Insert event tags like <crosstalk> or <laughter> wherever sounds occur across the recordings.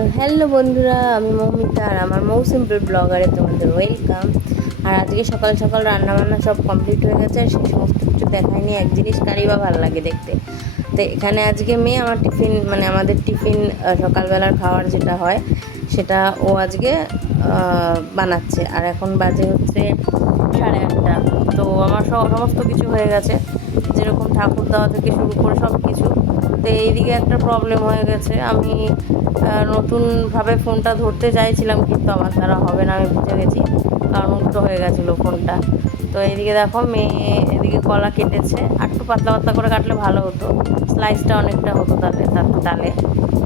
তো হ্যালো বন্ধুরা, আমি মৌমিতা আর আমার মৌ সিম্পল ব্লগারে তোমাদের ওয়েলকাম আর আজকে সকাল সকাল রান্না বান্না সব কমপ্লিট হয়ে গেছে, আর সেই সমস্ত কিছু দেখায়নি এক জিনিস কারই বা ভালো লাগে দেখতে। তো এখানে আজকে মেয়ে আমার টিফিন মানে আমাদের টিফিন সকালবেলার খাওয়ার যেটা হয়, সেটা ও আজকে বানাচ্ছে। আর এখন বাজে হচ্ছে সাড়ে আটটা। তো আমার সমস্ত কিছু হয়ে গেছে। যেরকম ঠাকুর দেওয়া থেকে শুরু করে সব কিছু তো এইদিকে একটা প্রবলেম হয়ে গেছে। আমি নতুনভাবে ফোনটা ধরতে চাইছিলাম, কিন্তু আমার দ্বারা হবে না, আমি বুঝে গেছি। কারণ উল্টো হয়ে গেছিল ফোনটা তো এইদিকে দেখো, মেয়ে এদিকে কলা কেটেছে। আর একটু পাতলা পাতলা করে কাটলে ভালো হতো। স্লাইসটা অনেকটা হতো তাহলে তার তালে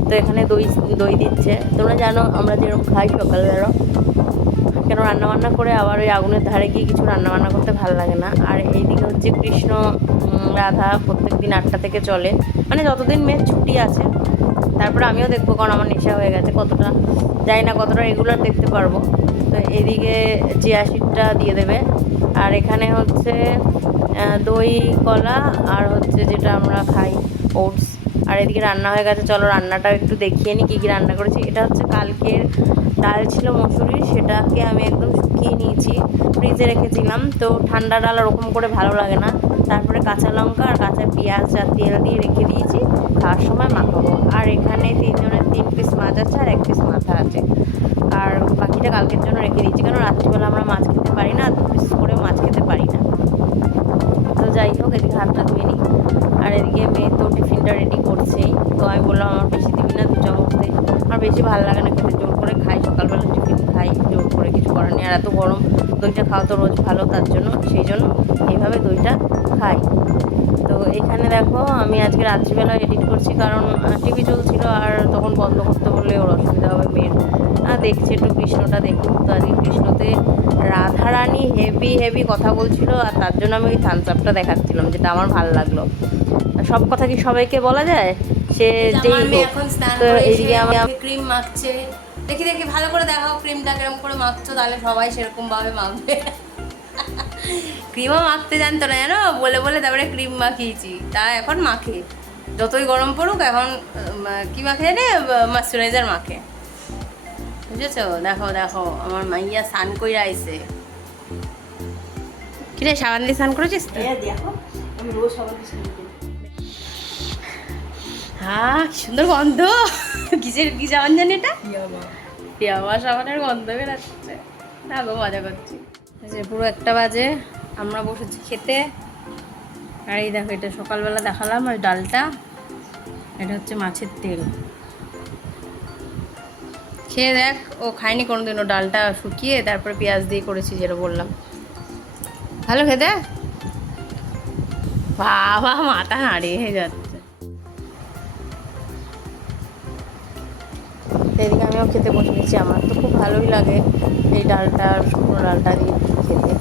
তো এখানে দই দই দিচ্ছে। তোমরা জানো, আমরা যেরকম খাই সকালবেলা, কেন রান্নাবান্না করে আবার ওই আগুনের ধারে গিয়ে কিছু রান্নাবান্না করতে ভালো লাগে না। আর এইদিকে হচ্ছে কৃষ্ণ রাধা প্রত্যেক দিন আটটা থেকে চলে। মানে যতদিন মেয়ের ছুটি আছে, তারপরে আমিও দেখব কারণ আমার নেশা হয়ে গেছে, কতটা জানি না কতটা রেগুলার দেখতে পারব। তো এদিকে চিয়া সিডটা দিয়ে দেবে। আর এখানে হচ্ছে দই, কলা আর হচ্ছে যেটা আমরা খাই, ওটস। আর এদিকে রান্না হয়ে গেছে, চলো রান্নাটা একটু দেখিয়ে নিই কী কী রান্না করেছি। এটা হচ্ছে কালকের ডাল ছিল মসুরি সেটাকে আমি একদম শুকিয়ে নিয়েছি, ফ্রিজে রেখেছিলাম। তো ঠান্ডা ডাল ওরকম করে ভালো লাগে না। তারপরে কাঁচা লঙ্কা আর কাঁচা পেঁয়াজ আর তেল দিয়ে রেখে দিয়েছি। খাওয়ার সময় মাখাবো। আর এখানে তিনজনের তিন পিস মাছ আছে আর এক পিস মাথা আছে। আর বাকিটা কালকের জন্য রেখে দিয়েছি। কারণ রাত্রিবেলা আমরা মাছ খেতে পারি না? দু পিস করার নেই আর এত গরম দইটা খাওয়া তো রোজ ভালো তার জন্য সেই জন্য এইভাবে দইটা খাই। তো এখানে দেখো আমি আজকে রাত্রিবেলা এডিট করছি কারণ টিভি চলছিল আর তখন বন্ধ করতে বললে ওর অসুবিধা হবে মেয়ের আর দেখছি একটু কৃষ্ণটা দেখুন তো আজকে কৃষ্ণতে রাধারানী হেভি হেভি কথা বলছিল আর তার জন্য আমি ওই থামস আপটা দেখাচ্ছিলাম যেটা আমার ভালো লাগল। সব কথা কি সবাইকে বলা যায়? সে যেই তো ক্রিম মাখছে। দেখি দেখি ভালো করে দেখাও ক্রিমটা কীরকম করে মাখছো তাহলে সবাই সেরকম ভাবে মাখবে। ক্রিমও মাখতে জানতো না জানো? বলে বলে তারপরে ক্রিম মাখিয়েছি। তা এখন মাখে। যতই গরম পড়ুক এখন কি মাখে জানে? ময়শ্চারাইজার মাখে। বুঝেছ? দেখো দেখো আমার মাইয়া স্নান কইরা আইছে। কিরে সাবান দিয়ে স্নান করেছিস? হ্যাঁ সুন্দর গন্ধ। <laughs> কিসের কি সাবান জানি এটা? পিয়ামা। সাবানের গন্ধ বেরাচ্ছে। না গো মজা করছি। যে পুরো একটা বাজে আমরা বসেছি খেতে। আর এই দেখো এটা সকালবেলা দেখালাম আর ডালটা। এটা হচ্ছে মাছের তেল। খেয়ে দেখ ও খায়নি কোনোদিন ও ডালটা শুকিয়ে তারপরে পেঁয়াজ দিয়ে করেছি যেটা বললাম। ভালো খেতে? বাবা মাথা নাড়িয়ে হয়ে যাচ্ছে। তো এদিকে আমিও খেতে বসে গেছি আমার তো খুব ভালোই লাগে এই ডালটা শুকনো ডালটা দিয়ে খেতে।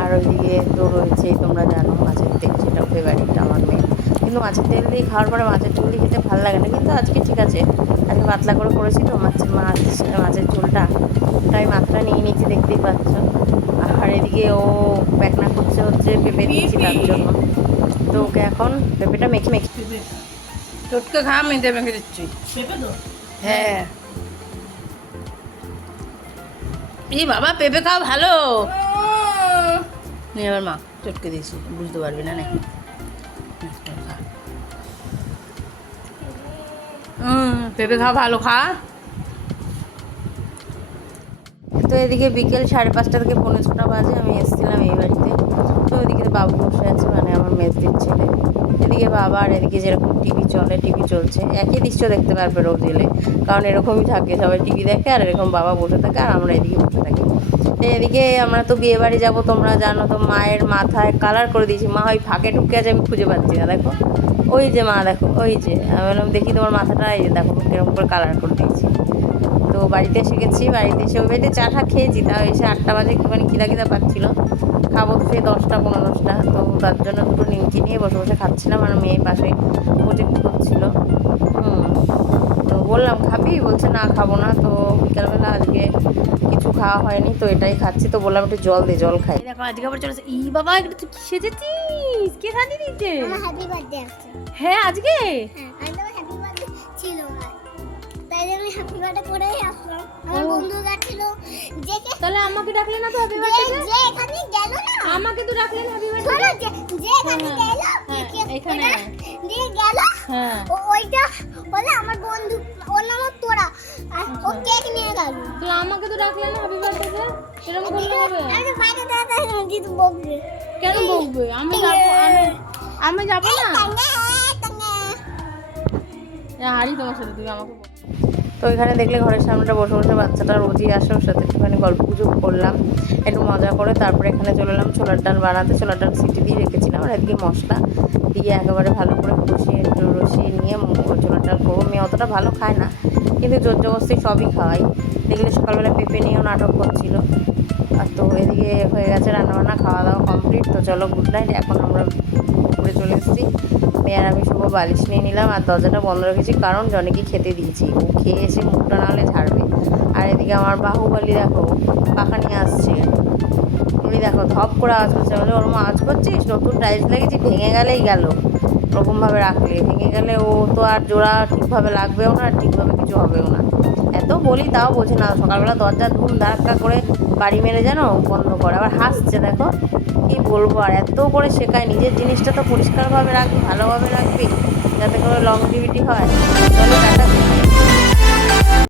আর ওইদিকে তো রয়েছে তোমরা জানো মাছের তেল সেটা ফেভারিট আমার মেয়ে কিন্তু মাছের তেল দিয়ে খাওয়ার পরে মাছের দিয়ে খেতে ভালো লাগে না কিন্তু আজকে ঠিক আছে। আজকে পাতলা করে করেছি তো মাছের মাছ মাছের ঝোলটা। তাই মাত্রা নিয়ে নিয়েছি দেখতেই পাচ্ছ। আর এদিকে ও প্যাকনা করছে হচ্ছে পেঁপে দিয়েছি তার জন্য। তো ওকে এখন পেঁপেটা মেখে মেখে চটকে খা আমি দেবে মেখে দিচ্ছি। হ্যাঁ। এই বাবা পেঁপে খাওয়া ভালো। নিয়ে আবার মা চটকে দিয়েছি বুঝতে পারবি না পেঁপে খাওয়া ভালো খা। তো এদিকে বিকেল সাড়ে পাঁচটা থেকে পৌনে ছটা বাজে আমি এসেছিলাম এই বাড়িতে। তো ওইদিকে বাবু বসে আছে মানে আমার মেজদির ছেলে। এদিকে বাবা আর এদিকে যেরকম টিভি চলে টিভি চলছে, একই দৃশ্য দেখতে পারবে রোজ এলে। কারণ এরকমই থাকে, সবাই টিভি দেখে আর এরকম বাবা বসে থাকে আর আমরা এদিকে বসে থাকি। এদিকে আমরা তো বিয়ে বাড়ি যাব, তোমরা জানো তো মায়ের মাথায় কালার করে দিয়েছি। মা ওই ফাঁকে ঢুকে আছে, আমি খুঁজে পাচ্ছি না, দেখো। ওই যে মা, দেখো, ওই যে। আমি দেখি তোমার মাথাটা, এই যে দেখো কীরকম করে কালার করে দিয়েছি। তো বাড়িতে এসে গেছি বাড়িতে এসে ওই বাড়িতে চা টা খেয়েছি তাও এসে আটটা বাজে একটুখানি খিদা খিদা পাচ্ছিল। খাব তো সেই দশটা পনেরো দশটা তো তার জন্য দুটো নিমকি নিয়ে বসে বসে খাচ্ছিলাম আর মেয়ে পাশে প্রজেক্ট করছিল। হুম তো বললাম খাবি? বলছে না খাব না। তো বিকালবেলা আজকে কিছু খাওয়া হয়নি তো এটাই খাচ্ছি। তো বললাম একটু জল দে জল খাই। দেখো আজকে আবার চলেছে ই বাবা একটু তুই কি সেজেছিস কে সাজিয়ে আসছে হ্যাঁ আজকে? হ্যাঁ হ্যাপি বার্থডে আসলাম আমার যে তাহলে আমাকে ডাকলে না তো হ্যাপি বার্থডে যে এখানে গেল না। আমাকে তো ডাকলেন হ্যাপি বার্থডে যে যে এখানে হ্যাঁ, গেল হ্যাঁ, এখানে দিয়ে গেল। হ্যাঁ। ওইটা বলে আমার বন্ধু ওর নাম তোরা। ও আচ্ছা। কেক নিয়ে গেল। আমাকে তো ডাকলে না হ্যাপি বার্থডে এরকম করলে হবে? আমি বাইরে দাঁড়াতে দিদি বকবে। কেন বলবে আমি যাব আমি আমি যাব না? তো এখানে দেখলে ঘরের সামনেটা বসে বসে বাচ্চাটা রোজই আসে, ওর সাথে একটুখানি গল্প গুজব করলাম, একটু মজা করে, তারপরে এখানে চলে এলাম ছোলার ডাল বানাতে। ছোলার ডাল সিটি দিয়ে রেখেছিলাম, আর এদিকে মশলা দিয়ে একেবারে ভালো করে কষিয়ে, একটু রসিয়ে নিয়ে ছোলার ডাল করব। মেয়ে অতটা ভালো খায় না, কিন্তু জোর জবস্তি সবই খাওয়াই। দেখলে সকালবেলা পেঁপে নিয়েও নাটক করছিল। আর তো এদিকে হয়ে গেছে রান্নাবান্না, খাওয়া দাওয়া কমপ্লিট তো চলো গুড নাইট এখন আমরা উপরে চলে এসেছি। মেয়ে আর আমি বালিশ নিয়ে নিলাম আর দরজাটা বন্ধ রেখেছি, কারণ জনেকে খেতে দিয়েছি। ও খেয়ে এসে মুখটা নাহলে ঝাড়বে আর এদিকে আমার বাহুবলি দেখো, পাখা নিয়ে আসছে। তুমি দেখো, ধপ করে আওয়াজ করছে। বলে, ওর মা, আওয়াজ করছিস? নতুন টাইলস লেগেছি ভেঙে গেলেই গেল। ওরকমভাবে রাখলে। ভেঙে গেলে ও তো আর জোড়া ঠিকভাবে লাগবেও না, আর ঠিকভাবে কিছু হবেও না। বলি, তাও বোঝে না। সকালবেলা দরজা ধুম, ধাক্কা করে বাড়ি মেরে যেন বন্ধ করে। আবার হাসছে, দেখো। কি বলব আর, এত করে শেখায়। নিজের জিনিসটা তো পরিষ্কারভাবে রাখবি, ভালোভাবে রাখবি, যাতে করে লংজিভিটি হয়। চলো টাটা।